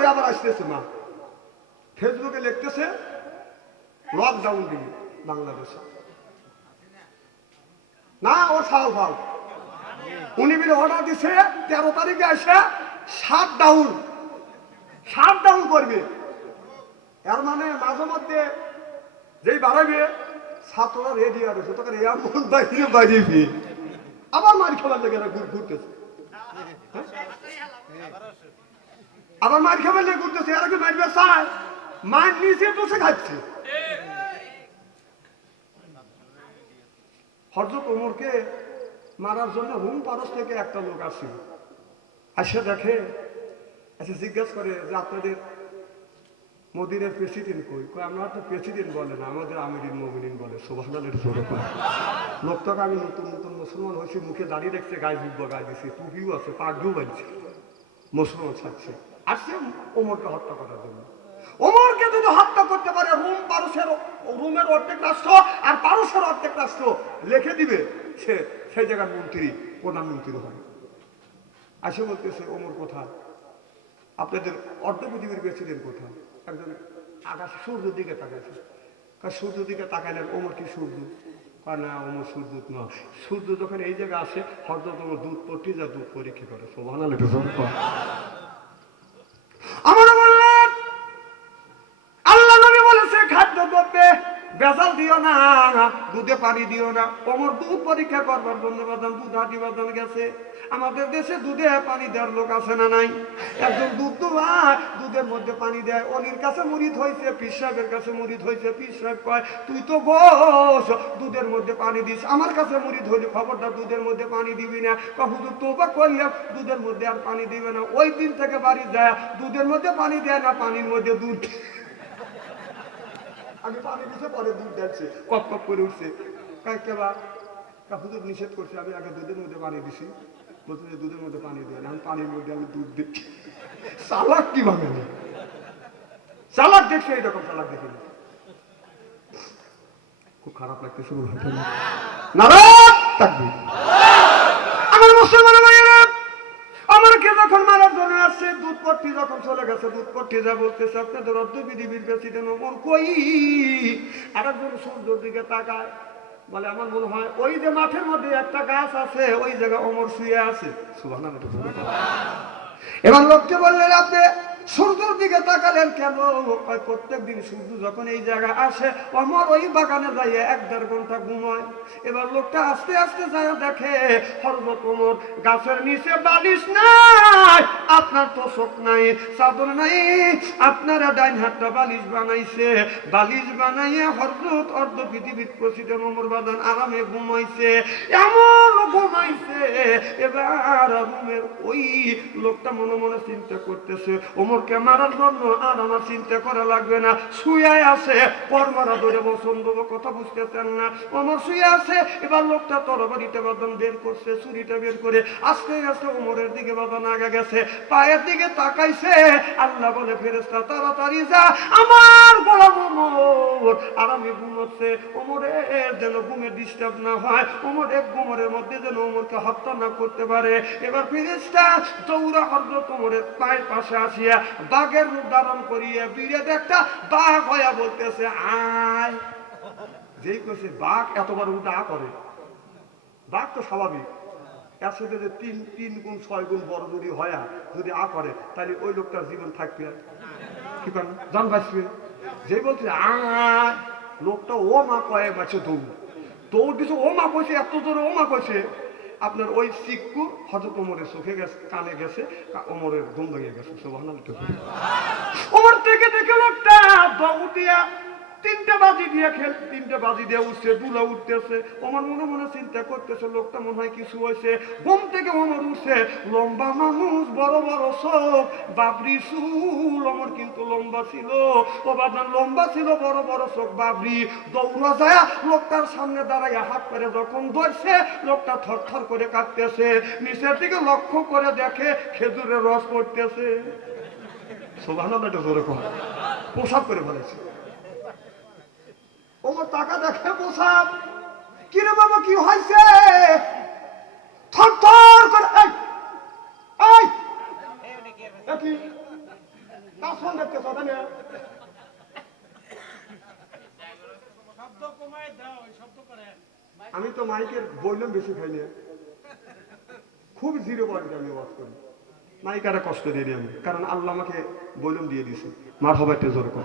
পরে আবার আসতেছে মা। ফেসবুকে লিখতেছে লকডাউন দিয়ে বাংলাদেশে। না, ও সাল ফাল। উনি বিলে অর্ডার দিছে, তেরো তারিখে এসে সাত ডাউন সাত ডাউন করবে। এর মানে মাঝে মধ্যে যেই বাড়াবে, ছাত্ররা রেডি হবে তখন এমন বাইরে বাইরে আবার মারি এরা ঘুর- ঘুরতেছে হ্যাঁ? আবার মার খাবার লেগে ঘুরতেছে আর কি মারবে? চায় মার নিচে বসে খাচ্ছে। হরজত ওমরকে মারার জন্য হুম পারস থেকে একটা লোক আসছিল আসে দেখে, এসে জিজ্ঞাসা করে যে, আপনাদের মোদিনের প্রেসিডেন্ট কই? কই আমরা তো প্রেসিডেন্ট বলে না, আমাদের আমিরিন মমিনিন বলে সোভানের জোরে কয়। লোকটাকে আমি নতুন নতুন মুসলমান হয়েছি, মুখে দাঁড়িয়ে দেখছে গায়ে জুব্বা গায়ে দিছে টুপিও আছে, পাগড়িও বানছে মুসলমান ছাড়ছে। আসছে, ওমরকে হত্যা করার জন্য। ওমরকে যদি হত্যা করতে পারে, রোম পারসের রোমের অর্ধেক রাষ্ট্র আর পারসের অর্ধেক রাষ্ট্র লিখে দিবে, সে, সেই জায়গার মন্ত্রী, প্রধানমন্ত্রী হয় আসে বলতেছে, ওমর কোথায়? আপনাদের অর্ধ পৃথিবীর প্রেসিডেন্ট কোথায়? একজন আকাশ সূর্যের দিকে তাকাইছে। কারণ সূর্য দিকে তাকাইলেন ওমর কি সূর্য? না, ওমর সূর্য না সূর্য যখন এই জায়গায় আসে হয়তো তোমার দুধ পট্টি যা দুধ পরীক্ষা করে। সোভান বললেন আল্লাহ নবী বলেছে খাদ্য দ্রব্যে বেজাল দিও না দুধে পানি দিও না। অমর দুধ পরীক্ষা করবার জন্য বাদান দুধ হাঁটি বাদান গেছে। আমাদের দেশে দুধে পানি দেওয়ার লোক আছে না নাই? একজন দুধ দোয়ায় দুধের মধ্যে পানি দেয় অলির কাছে মুড়িদ হয়েছে পীর সাহেবের কাছে মুড়িদ হয়েছে পীর সাহেব কয়, তুই তো বস, দুধের মধ্যে পানি দিস। আমার কাছে মুড়িদ হইলে খবরটা দুধের মধ্যে পানি দিবি না। হুজুর তোবা করলাম দুধের মধ্যে আর পানি দিবে না। ওই দিন থেকে বাড়ি যায়, দুধের মধ্যে পানি দেয় না, পানির মধ্যে দুধ আগে পানি দিছে পরে দুধ দিচ্ছে কপ কপ করে উঠছে। হুজুর নিষেধ করছে, আমি আগে দুধের মধ্যে পানি দিছি। বলছে যে দুধের মধ্যে পানি দিয়ে আমি পানির মধ্যে আমি দুধ দিচ্ছি চালাক কীভাবে আমি? চালাক দেখছে, এইরকম চালাক দেখিনি খুব খারাপ লাগতে শুরু থাকবি। আমার মুসলমান ভাইয়েরা আমাকে যখন মারার জন্য আসছে দুধ পট্টি যখন চলে গেছে দুধ পট্টি যা বলতেছে, আপনাদের অর্ধ পৃথিবীর প্রেসিডেন্ট ওমর কই আর একজন সূর্যের দিকে তাকায়, বলে, আমার মনে হয় ওই যে মাঠের মধ্যে একটা গাছ আছে, ওই জায়গায় অমর শুয়ে আছে। সুবাহ এবার লোককে বললেন, আপনি সূর্যের দিকে তাকালেন কেন? প্রত্যেক দিন সূর্য যখন এই জায়গায় আসে, আমার ওই বাগানে যাইয়ে এক দেড় ঘণ্টা ঘুমায়। এবার লোকটা আস্তে আস্তে যায় দেখে, হরবত ওমর, গাছের নিচে বালিশ নাই, আপনার তোষক নাই, চাদর নাই, আপনারা ডাইন হাতটা বালিশ বানাইছে, বালিশ বানাইয়ে হরজত অর্ধ পৃথিবীর প্রেসিডেন্ট ওমর বাদান আরামে ঘুমাইছে, এমন ঘুমাইছে। এবার রুমের ওই লোকটা মনে মনে চিন্তা করতেছে ওমরকে মারার জন্য আর আমার চিন্তা করা লাগবে না। শুয়ে আছে পর মারা ধরে বসন্ত কথা বুঝতেছেন না। ওমর শুয়ে আছে, এবার লোকটা তরবারিটা বাদন বের করছে, ছুরিটা বের করে আস্তে আস্তে ওমরের দিকে বাদন আগে গেছে। পায়ের দিকে তাকাইছে, আল্লাহ বলে ফেরেস্তা তাড়াতাড়ি যা। আমার গোলাম ওমর। আরামে ঘুমোচ্ছে। ওমরের যেন ঘুমে ডিস্টার্ব না হয়, ওমর এক ঘুমরের মধ্যে যেন ওমরকে হত্যা না করতে পারে। এবার ফিরিস্তা দৌড়া হজরত ওমরের পায়ের পাশে আসিয়া বাঘের রূপ ধারণ করিয়া বিরেদ একটা বাঘ হইয়া বলতেছে, আয়। যেই কইছে, বাঘ এত বড় উঠা করে। বাঘ তো স্বাভাবিক। এর সাথে তিন তিন গুণ, ছয় গুণ বড় যদি হয়, যদি আ করে, তাহলে ওই লোকটার জীবন থাকবে কি। করেন জান বাঁচবে। যে বলছে, আয়। লোকটা, ও মা কয়ে বাঁচে দৌড়। দৌড় দিছে, ও মা কইছে, এত জোরে ও মা কইছে। আপনার ওই সিক্কু হজরত ওমরের চোখে গেছে কানে গেছে ওমরের ঘুম ভেঙে গেছে সোভান ওমর থেকে দেখে লোকটা দৌড় দিয়া তিনটা বাজি দিয়ে খেল, তিনটা বাজি দিয়ে উঠছে, দুলা উঠতেছে। আমার মনে মনে চিন্তা করতেছে, লোকটা মনে হয় কিছু হয়েছে। ঘুম থেকে ওমর উঠছে, লম্বা মানুষ, বড় বড় সব বাবরি চুল, অমর কিন্তু লম্বা ছিল। ও লম্বা ছিল, বড় বড় সব বাবরি। দৌড়া যায়, লোকটার সামনে দাঁড়াইয়া হাত করে যখন ধরছে, লোকটা থরথর করে কাঁপতেছে নিচের দিকে লক্ষ্য করে দেখে খেজুরের রস পড়তেছে। সোভানা জোরে পোশাক করে ফেলেছে। ওমর টাকা দেখে পোশাক কিরে বাবা কি হয়েছে? থর থর করে এই, তার কথা নিয়ে আমি তো মাইকের বললাম বেশি খাই না। খুব জিরো পয়েন্টে আমি ওয়াজ করি। মাইকারে কষ্ট দিয়ে দিই আমি কারণ আল্লাহ আমাকে বলুন দিয়ে দিছে। মার একটু জোরে কর।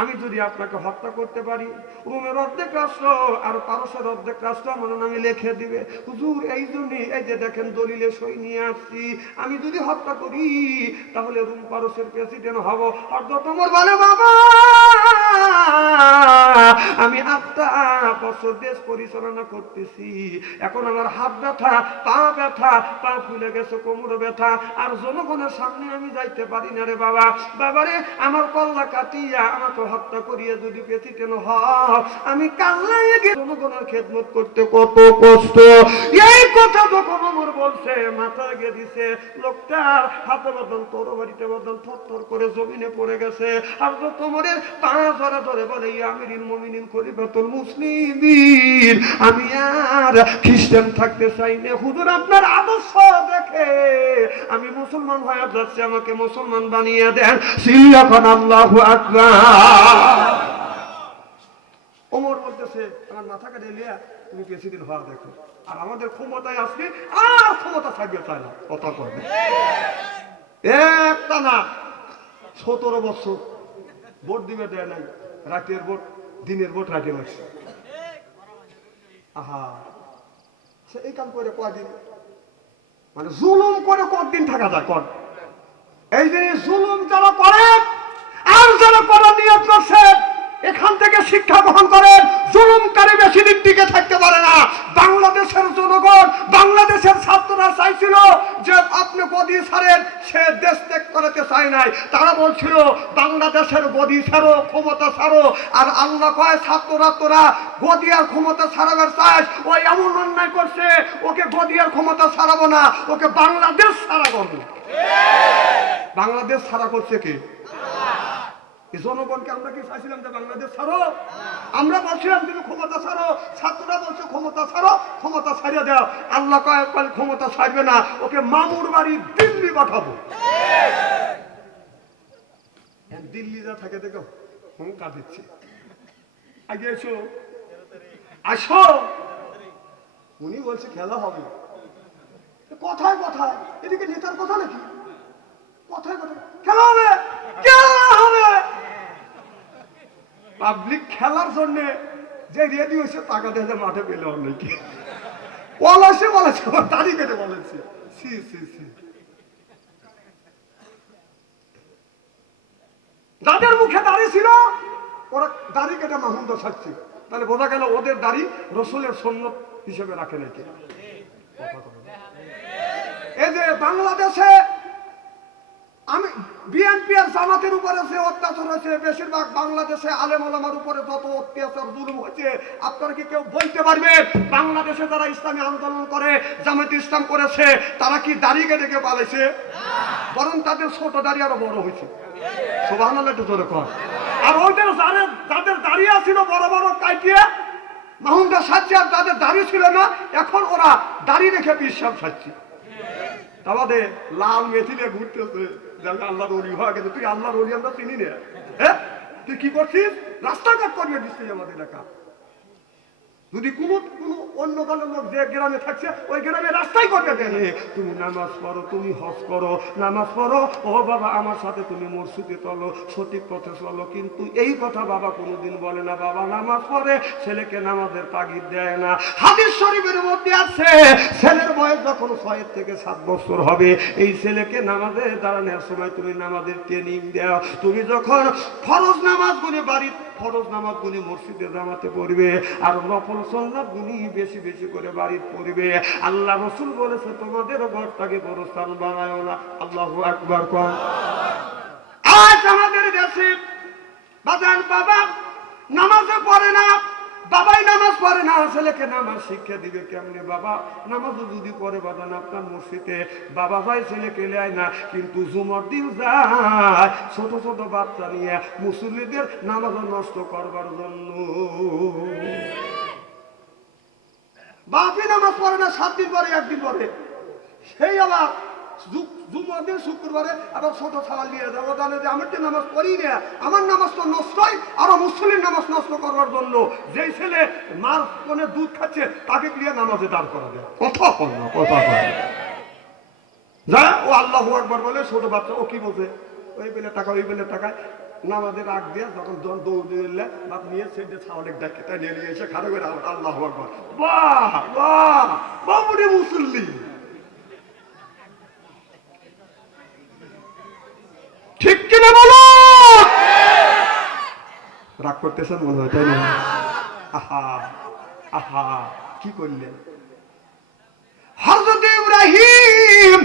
আমি যদি আপনাকে হত্যা করতে পারি, রুমের অর্ধেক রাষ্ট্র আর পারসের অর্ধেক রাষ্ট্র আমার নামে লিখে দিবে। হুজুর, এই জন্যই এই যে দেখেন দলিলে সই নিয়ে আসছি। আমি যদি হত্যা করি, তাহলে রুম পারসের প্রেসিডেন্ট হব। অর্ধ তোমার বলে বাবা! আমি আটটা বছর দেশ পরিচালনা করতেছি। এখন আমার হাত ব্যথা, পা ব্যথা, পা ফুলে গেছে, কোমর ব্যথা। আর জনগণের সামনে আমি যাইতে পারি না রে বাবা। বাবারে, আমার কল্লা কাটিয়া আমাকে হত্যা করিয়া যদি প্রেসিডেন্ট হ আমি কাল্লাই গিয়ে জনগণের খেদমত করতে কত কষ্ট। এই কথা যখন আমার বলছে, মাথা গিয়ে দিছে, লোকটার হাতে বদল তোর বাড়িতে বদল থর করে জমিনে পড়ে গেছে। আর তো তোমার পা ধরে ধরে বলে খলিফাতুল মুসলিমিন। আমি আর খ্রিস্টান থাকতে চাই না। হুজুর, আপনার আদর্শ দেখে। আমি মুসলমান হয়ে যাচ্ছি, আমাকে মুসলমান বানিয়ে দেন। আকবার। ওমর বলতেছে, আমার মাথা লিয়া, তুমি প্রেসিডেন্ট হওয়া দেখো। আর আমাদের ক্ষমতায় আসবে আর ক্ষমতা থাকবে তাই না? কথা করবে একটা না সতেরো বছর, ভোট দিবে দেয় নাই। রাতের ভোট, দিনের ভোট রাতে বসে। আহা এই কাম করে কদিন? মানে জুলুম করে কতদিন থাকা যায়, কর। এই যে জুলুম যারা করে, আর যারা করার নিয়ত করছে এখান থেকে শিক্ষা গ্রহণ করেন। জুলুমকারী বেশি দিন টিকে থাকতে পারে না। বাংলাদেশের জনগণ বাংলাদেশের ছাত্ররা চাইছিল যে আপনি গদি ছাড়েন সে দেশ ত্যাগ করাতে চায় নাই। তারা বলছিল বাংলাদেশের গদি ছাড়ো ক্ষমতা ছাড়ো। আর আল্লাহ কয় ছাত্ররা তোরা গদি আর ক্ষমতা ছাড়াবার চাস ওই এমন অন্যায় করছে ওকে গদি আর ক্ষমতা ছাড়াবো না ওকে বাংলাদেশ ছাড়া করব বাংলাদেশ ছাড়া করছে কি? জনগণকে আমরা কি চাইছিলাম যে বাংলাদেশ ছাড়ো? আমরা বলছিলাম তুমি ক্ষমতা ছাড়ো, ছাত্ররা বলছে ক্ষমতা ছাড়ো, ক্ষমতা ছাড়িয়ে দাও। আল্লাহ কয়েক কাল ক্ষমতা ছাড়বে না, ওকে মামুর বাড়ি দিল্লি পাঠাবো। দিল্লি যা থাকে দেখো, হুঙ্কা দিচ্ছে। আগে এসো। আসো। উনি বলছে, খেলা হবে। কথায় কথায়। এদিকে নেতার কথা নাকি? কথায় কথায়। খেলা হবে। খেলা হবে। পাবলিক খেলার জন্য যে রেডি হয়েছে, টাকা দিয়ে মাঠে পেলে অনেকে পলাশে বলেছে দাড়ি কেটে বলেছে সি। সি সি যাদের মুখে দাড়ি ছিল, ওরা দাড়ি কেটে মাহুন্দ ছাড়ছে তাহলে বোঝা গেল ওদের দাড়ি রসুলের সন্ন্যত হিসেবে রাখে নাকি? এই যে বাংলাদেশে আমি বিএনপি আর জামাতের উপরে যে অত্যাচার হয়েছে, বেশিরভাগ বাংলাদেশে আলেম আলমার উপরে যত অত্যাচার, জুলুম হয়েছে, আপনারা কি কেউ বলতে পারবে? বাংলাদেশে যারা ইসলামী আন্দোলন করে জামাত ইসলাম করেছে, তারা কি দাড়ি কেটে কেউ পালাইছে? বরং তাদের ছোট দাড়ি আরও বড় হয়েছে। সোভান একটু জোরে আর ওইদের যাদের দাঁড়িয়ে ছিল বড় বড় কাটিয়ে মাহুন্দা সাজছে আর তাদের দাড়ি ছিল না, এখন ওরা দাড়ি রেখে বিশ্বাস সাজছে আমাদের লাল মেথিলে ঘুরতেছে। আল্লাহর অলি গেছে তুই আল্লাহর অলি আমরা চিনি না। হ্যাঁ? তুই কি করছিস? রাস্তাঘাট করিয়ে দিচ্ছিস আমাদের এলাকা। যদি কোনো কোনো অন্য দলের লোক যে গ্রামে থাকছে, ওই গ্রামে রাস্তাই করবে দেন তুমি নামাজ পড়ো, তুমি হজ করো, নামাজ পড়ো। ও বাবা, আমার সাথে তুমি মসজিদে চলো, সঠিক পথে চলো। কিন্তু এই কথা বাবা কোনোদিন বলে না। বাবা, নামাজ পড়ে, ছেলেকে নামাজের তাগিদ দেয় না। হাদিস শরীফের মধ্যে আছে, ছেলের বয়স যখন ছয়ের থেকে সাত বছর হবে, এই ছেলেকে নামাজে দাঁড়ানোর সময় তুমি নামাজের ট্রেনিং দাও। তুমি যখন ফরজ নামাজ গুনে বাড়ি ফরজ নামাজ গুনি মসজিদে জামাতে পড়বে আর নফল সন্ন্যাদ গুনি বেশি বেশি করে বাড়ির পড়বে। আল্লাহ রসুল বলেছে, তোমাদের ঘরটাকে বড় স্থান বানায় না। আল্লাহ একবার কম আজ আমাদের দেশে বাজান বাবা নামাজে পড়ে না। ছেলেকে নামাজ শিক্ষা দিবে কেমনে? বাবা নামাজও যদি পরে বাদান আপনার মসজিদে। বাবা ভাই ছেলেকে নেয় না, কিন্তু জুমর দিন যায় ছোট ছোট বাচ্চা নিয়ে মুসল্লিদের নামাজ নষ্ট করবার জন্য। বাপি নামাজ পড়ে না, সাত দিন পরে, একদিন পরে। সেই আবার শুক্রবারে ছোট নিয়ে যাব যে নামাজ পড়ি না। আমার নামাজ তো আরও মুসলিম নামাজ নষ্ট জন্য। ছেলে মার কোনে দুধ খাচ্ছে, তাকে দিয়ে নামাজে দাঁড় করা যায় কথা কথা যা, ও আল্লাহ একবার বলে, ছোট বাচ্চা, ও কি বলছে? ওই বেলে টাকা ওই বেলে টাকায় নামাজের আগ দিয়ে যখন দৌড় দিলে নিয়ে ছাওয়ালের ডাকে তাই নিয়ে এসে করে আল্লাহ একবার বাহ বাহ, বাবুরে মুসল্লি। কিনা বলো। রাগ করতেছেন মনে হয়, তাই না? আহা আহা, কি করলেন? হজরত ইব্রাহিম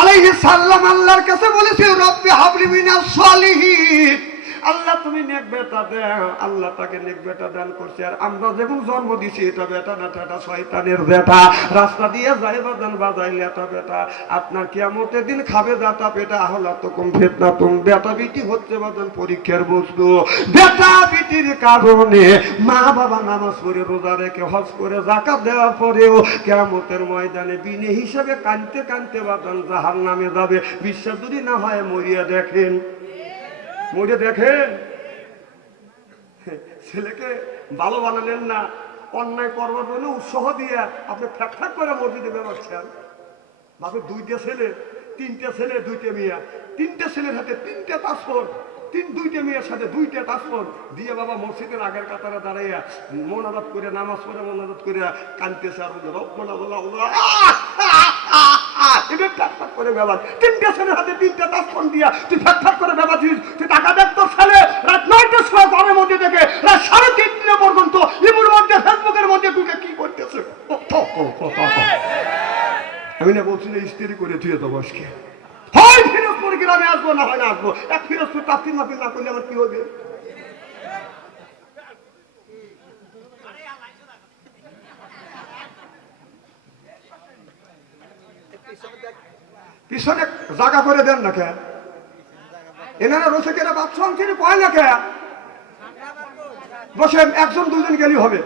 আলাইহিস সালাম আল্লাহর কাছে বলেছে, রব্বি হাবলি মিনাস সলিহিন। আল্লাহ, তুমি নেক বেটা দাও। আল্লাহ তাকে নেক বেটা দান করছে। আর আমরা যখন জন্ম দিছি, এটা বেটা না এটা শয়তানের বেটা। রাস্তা দিয়ে যাই বাজান বাজাইলে এটা বেটা। আপনার কিয়ামতের দিন খাবে দাতা পেটা হলা তো কম ফেতনা তুম বেটা বিটি হচ্ছে বাজান পরীক্ষার বস্তু। বেটা বিটির কারণে মা বাবা নামাজ পড়ে, রোজা রেখে হজ করে জাকাত দেওয়ার পরেও কেয়ামতের ময়দানে বিনে হিসেবে কানতে কানতে বাজান জাহার নামে যাবে। বিশ্বাস যদি না হয় মরিয়া দেখেন। মরিয়া দেখেন ছেলেকে ভালো বানালেন না অন্যায় করবার জন্য উৎসাহ দিয়ে আপনি ফ্যাক ফ্যাক করে মসজিদে বেরোচ্ছেন বাপের দুইটা ছেলে তিনটে ছেলে দুইটা মেয়ে। তিনটে ছেলের হাতে তিনটে পাসপোর্ট তিন দুইটা মেয়ের সাথে দুইটা পাসপোর্ট। দিয়ে বাবা মসজিদের আগের কাতারে দাঁড়াইয়া মোনাজাত করে নামাজ পড়ে মোনাজাত করে কানতেছে আর বলছে, রব্বনা আল্লাহ তুই তুই আমি না বলছি যে স্ত্রী করে ধুয়ে দেবো আজকে। হয় ফিরোজপুর গ্রামে আসব, না হয় না আসব। এক ফিরোজপুর না করলে আমার কি হবে? পিছনে জায়গা করে দেন না কে? এনারা কেনা বাচ্চা অংশের কয় না বসেন, একজন দুজন গেলেই হবে।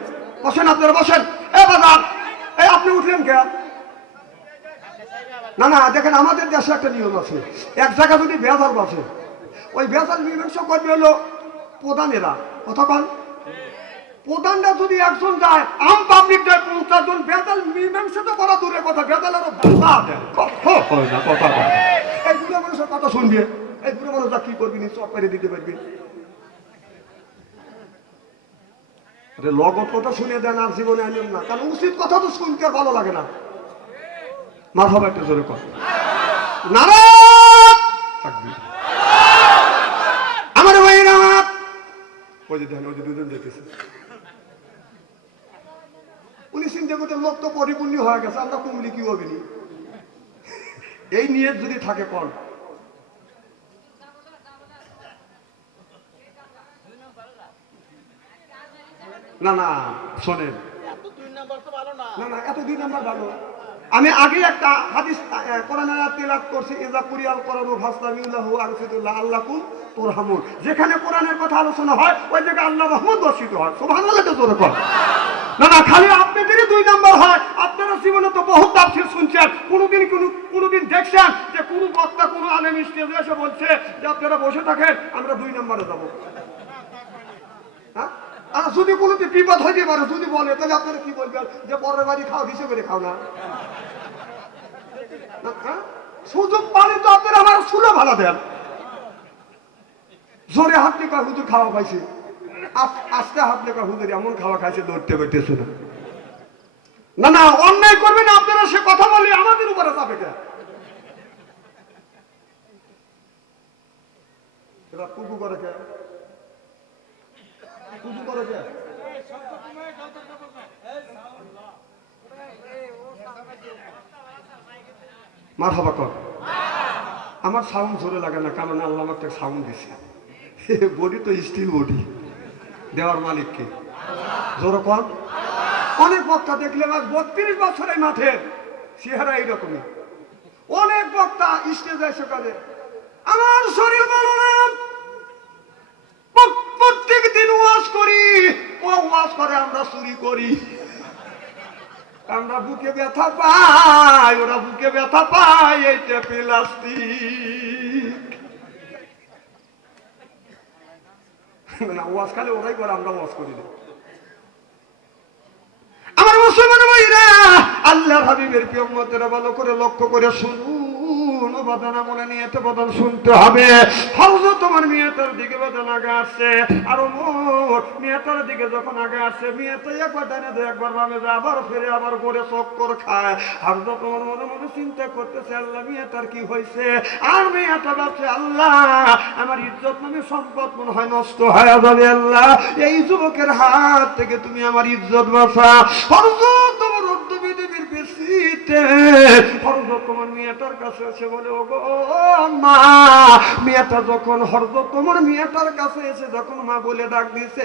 বসেন আপনারা, বসেন। এ বাজার এই আপনি উঠলেন কে? না না, দেখেন, আমাদের দেশে একটা নিয়ম আছে। এক জায়গা যদি বেজাল বসে, ওই বেজাল মীমাংসা করবে হলো প্রধানেরা। কতক্ষণ প্রধানরা যদি একজন যায়, আম পাবলিক যায় পঞ্চাশ জন বেতাল মীমাংসা তো করা দূরের কথা বেতাল আরও কথা কথা। এই বুড়ো মানুষের কথা শুনবে। এই বুড়ো মানুষরা কি করবি নি পেরে দিতে পারবি। আরে লগত কথা শুনে দেন, আর জীবনে আনেন না। কারণ উচিত কথা তো শুনতে ভালো লাগে না। মাথা একটা জোরে থাকবি। আমার ভাই ওই যে দেখেন, ওই যে দুজন যেতেছে উনি চিন্তা করতে লোক তো পরিপূর্ণ হয়ে গেছে, আমরা কুমলি কি হবি নি? এই নিয়ে যদি থাকে কর। না না, শোনেন। না না, এত দুই নাম্বার ভালো। আমি আগে একটা হাদিস কোরআনের আয়াত করছি ইজা কুরিয়াল কোরআনু ফাসতামিউলাহু আনফিদুল্লাহ আল্লাকুম তুরহামুন। যেখানে কোরআনের কথা আলোচনা হয়, ওই জায়গায় আল্লাহ রহমত দর্শিত হয়। সুবহানাল্লাহ তো না না, খালি দুই নাম্বার হয়, আপনারা জীবনে তো বহু তাফসীর শুনছেন, কোনোদিন কোনো কোনোদিন দেখছেন যে কোনো বক্তা, কোনো আলেম স্টেজে এসে বলছে যে আপনারা বসে থাকেন, আমরা দুই নাম্বারে যাব। হ্যাঁ? আর যদি কোনো বিপদ হয়ে পারে যদি বলে, তাহলে আপনারা কি বলবেন? যে পরের বাড়ি খাও, হিসেবে করে খাও না। হ্যাঁ? সুযোগ পালে তো আপনারা আমার সুলো ভালো দেন। জোরে হাত লেখা হুজুর খাওয়া পাইছে আস- আস্তে হাত লেখা হুজুর এমন খাওয়া খাইছে ধরতে পারতেছে না। না না, অন্যায় করবে না, আপনারা সে কথা বলে আমাদের উপরে যাবে কে এরা কুকু করে কে? করে কে? বাকর আমার সাউন্ড জোরে লাগে না, কারণ আল্লাহ আমাকে সাউন্ড দিছে। বডি তো স্টিল বডি দেওয়ার মালিককে। জোরে কন অনেক বক্তা দেখলে বত্রিশ বছরের মাঠে চেহারা এইরকমই। অনেক বক্তা স্টেজে এসে কাজে আমার শরীর বলো না। প্রত্যেক দিন ওয়াজ করি। ও ওয়াজ করে, আমরা চুরি করি। আমরা বুকে ব্যথা পাই, ওরা বুকে ব্যথা পাই এইটা প্লাস্টিক। ওয়াজ খালে ওরাই করে, আমরা ওয়াজ করি না। মুসলমান ভাইরা আল্লাহ হাবিবের প্রিয়মতেরা ভালো করে লক্ষ্য করে শুনুন। বাদানা মনে নিয়ে এত বাদান শুনতে হবে। হাউজও তোমার মেয়েটার দিকে বাদান আগে আসছে। আর মোর মেয়েটার দিকে যখন আগে আসছে মেয়েটা একবার ডানে দেয় একবার বামে যায়, আবার ফিরে, আবার করে চক্কর খায়। হাউজও তোমার মনে মনে চিন্তা করতেছে, আল্লাহ, মেয়েটার কি হয়েছে? আর মেয়েটা ভাবছে, আল্লাহ, আমার ইজ্জত নামে সম্পদ মনে হয় নষ্ট হয়ে যাবে, আল্লাহ। এই যুবকের হাত থেকে তুমি আমার ইজ্জত বাঁচা দেবীর তোমার মেয়েটার কাছে বলে ও মা, মেয়েটা যখন তোমার মেয়েটার কাছে যখন মা বলে ডাক দিছে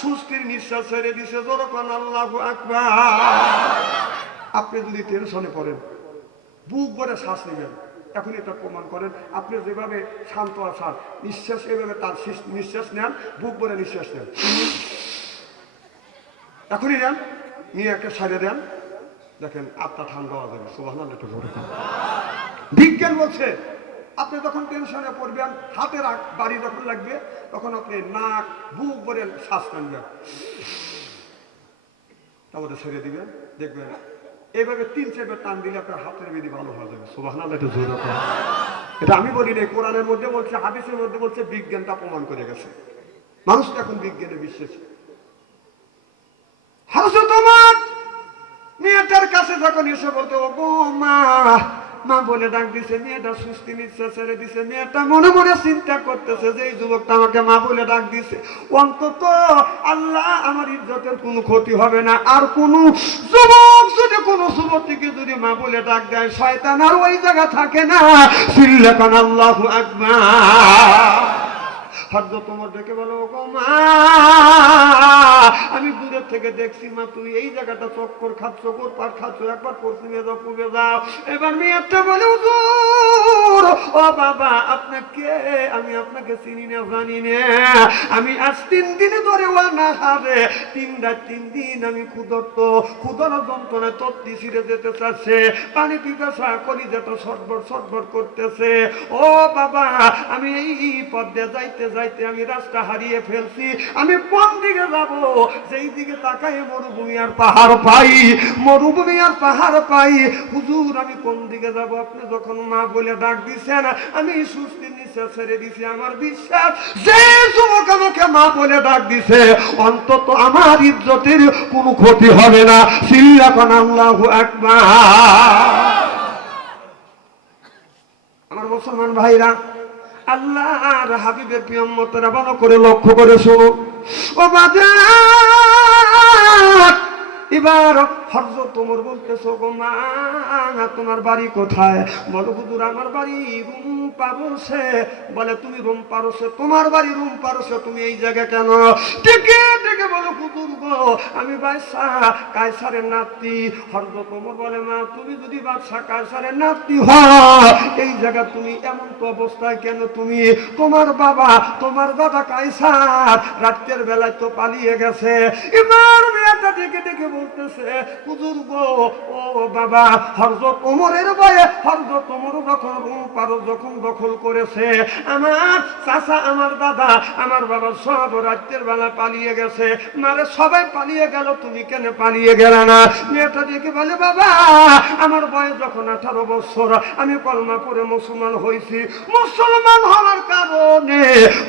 সুস্থির নিঃশ্বাস ছেড়ে দিছে আপনি যদি টেনশনে পড়েন, বুক ভরে শ্বাস নেবেন। এখন এটা প্রমাণ করেন, আপনি যেভাবে শান্ত আছেন, নিঃশ্বাস এভাবে তার নিঃশ্বাস নেন, বুক ভরে নিঃশ্বাস নেন। এখনই নেন নিয়ে একটা সাইডে দেন। দেখেন, আত্মা ঠান্ডা হওয়া যাবে সুবাহ বিজ্ঞান বলছে, আপনি যখন টেনশনে পড়বেন হাতের আগ- বাড়ি যখন লাগবে, তখন আপনি নাক, বুক ভরে শ্বাস নেবেন তারপরে ছেড়ে দিবেন, দেখবেন এইভাবে তিন চারবার টান দিলে আপনার হাতের বিধি ভালো হয়ে যাবে। সুবাহ একটু জোরে এটা আমি বলি না কোরআনের মধ্যে বলছে, হাদিসের মধ্যে বলছে, বিজ্ঞানটা প্রমাণ করে গেছে। মানুষ এখন বিজ্ঞানে বিশ্বাসী। হাউস তোমার মেয়েটার কাছে যখন এসে বলতে ও গো মা মা বলে ডাক দিছে, মেয়েটা সুস্থি নিচ্ছে, ছেড়ে দিছে, মেয়েটা মনে মনে চিন্তা করতেছে যে এই যুবকটা আমাকে মা বলে ডাক দিছে। অন্তত আল্লাহ আমার ইজ্জতের কোনো ক্ষতি হবে না। আর কোনো যুবক, যদি কোনো যুবতীকে যদি মা বলে ডাক দেয়, শয়তান আর ওই জায়গা থাকে না। সিল্লাকান আল্লাহ আকবার। হরদ তোমার ডেকে বলো "ও আমি দূরের থেকে দেখছি মা তুই এই জায়গাটা চক্কর খাচ্ছ পার খাচ্ছ, একবার পশ্চিমে যাও পূবে যাও। এবার মেয়েটা বলে ও বাবা, আপনাকে, আমি আপনাকে চিনি না, জানি না। আমি আজ তিন দিন ধরে ও না খাবে তিন রাত, তিন দিন আমি ক্ষুদর্ত ক্ষুদর যন্ত্রণায় তত্তি ছিঁড়ে যেতে চাচ্ছে। পানি পিপাসা করি যেত ছটবট ছটবট করতেছে। ও বাবা, আমি এই পথে যাইতে যাইতে আমি রাস্তা হারিয়ে ফেলছি, আমি কোন দিকে যাব? যেই দিকে তাকাই মরুভূমি আর পাহাড় পাই, মরুভূমি আর পাহাড় পাই। হুজুর, আমি কোন দিকে যাব? আপনি যখন মা বলে ডাক দিছেন, আমি সুস্থি নিঃশ্বাস ছেড়ে দিছি আমার বিশ্বাস। যে যুবক আমাকে মা বলে ডাক দিছে, অন্তত আমার ইজ্জতের কোনো ক্ষতি হবে না। সিল্লাখন আল্লাহ একবার আমার মুসলমান ভাইরা আল্লাহ আর হাবিবের প্রিয়মতরা ভালো করে লক্ষ্য করে শোনো। ও বাজার! এবার হরজ তোমার বলতেছো গো মা, তোমার বাড়ি কোথায়? বলো হুজুর, আমার বাড়ি রুম পারসে। বলে, তুমি রুম পারসে, তোমার বাড়ি রুম পারসে, তুমি এই জায়গা কেন? ডেকে বলো গো, আমি বাদশা কায়সারের নাতি। তোমার বলে, মা, তুমি যদি কায়সারের নাতি এই জায়গা তুমি এমন তো অবস্থায় কেন তুমি? তোমার বাবা, তোমার দাদা কায়সার রাত্রের বেলায় তো পালিয়ে গেছে। এবার মেয়েটা ডেকে ডেকে বলতেছে হুজুর গো ও বাবা হরজত ওমরের বয়ে হরজত ওমর যখন পারো যখন দখল করেছে, আমার চাচা, আমার দাদা, আমার বাবা সব রাত্রের বেলা পালিয়ে গেছে। মারে, সবাই পালিয়ে গেল, তুমি কেন পালিয়ে গেলে না? মেয়েটা ডেকে বলে, বাবা, আমার বয়স যখন আঠারো বছর, আমি কলমা করে মুসলমান হয়েছি। মুসলমান হওয়ার কারণে,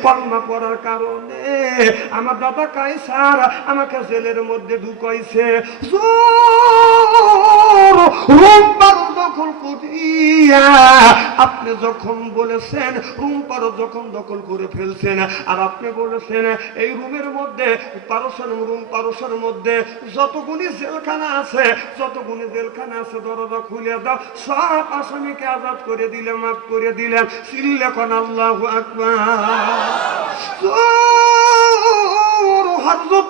কলমা পড়ার কারণে আমার দাদা কাইসার আমাকে জেলের মধ্যে ঢুকাইছে। আপনি যখন বলেছেন রুম পারো যখন দখল করে ফেলছেন, আর আপনি বলেছেন, এই রুমের মধ্যে, পারসেন রুম, পারসের মধ্যে যতগুলি জেলখানা আছে, যতগুলি জেলখানা আছে, দরজা খুলে দাও, সব আসামিকে আজাদ করে দিলে, মাফ করে দিলেন সিল্লেখন আল্লাহ আকবার।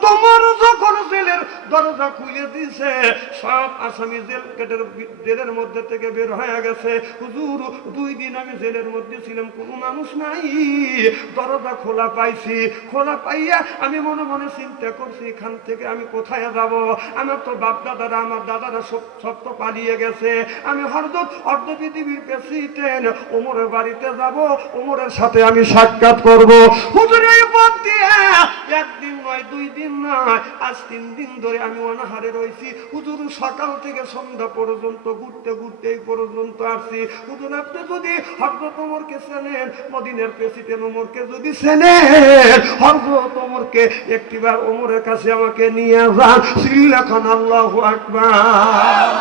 তোমার যখন জেলের দরজা খুলে দিয়েছে। সব আসামি জেল গেটের জেলের মধ্যে থেকে বের হয়ে গেছে। হুজুর, দুই দিন আমি জেলের মধ্যে ছিলাম, কোনো মানুষ নাই। দরজা খোলা পাইছি। খোলা পাইয়া আমি মনে মনে চিন্তা করছি, এখান থেকে আমি কোথায় যাব? আমার তো বাপ দাদারা আমার দাদারা সব সব পালিয়ে গেছে। আমি হরদত অর্ধ পৃথিবীর প্রেসিডেন্ট, ওমরের বাড়িতে যাব, ওমরের সাথে আমি সাক্ষাৎ করব। হুজুরের পথ দিয়ে একদিন নয় দুই দিন নয়, আজ তিন দিন ধরে আমি অনাহারে রয়েছি। হুজুর, সকাল থেকে সন্ধ্যা পর্যন্ত, ঘুরতে ঘুরতে এই পর্যন্ত আসছি। হুজুর, আপনি যদি হরজত ওমরকে চেনেন, মদিনের প্রেসিডেন্ট ওমরকে যদি চেনেন হরজত ওমরকে একটিবার ওমরের কাছে আমাকে নিয়ে যান। সিল্লাখান আল্লাহ আকবার।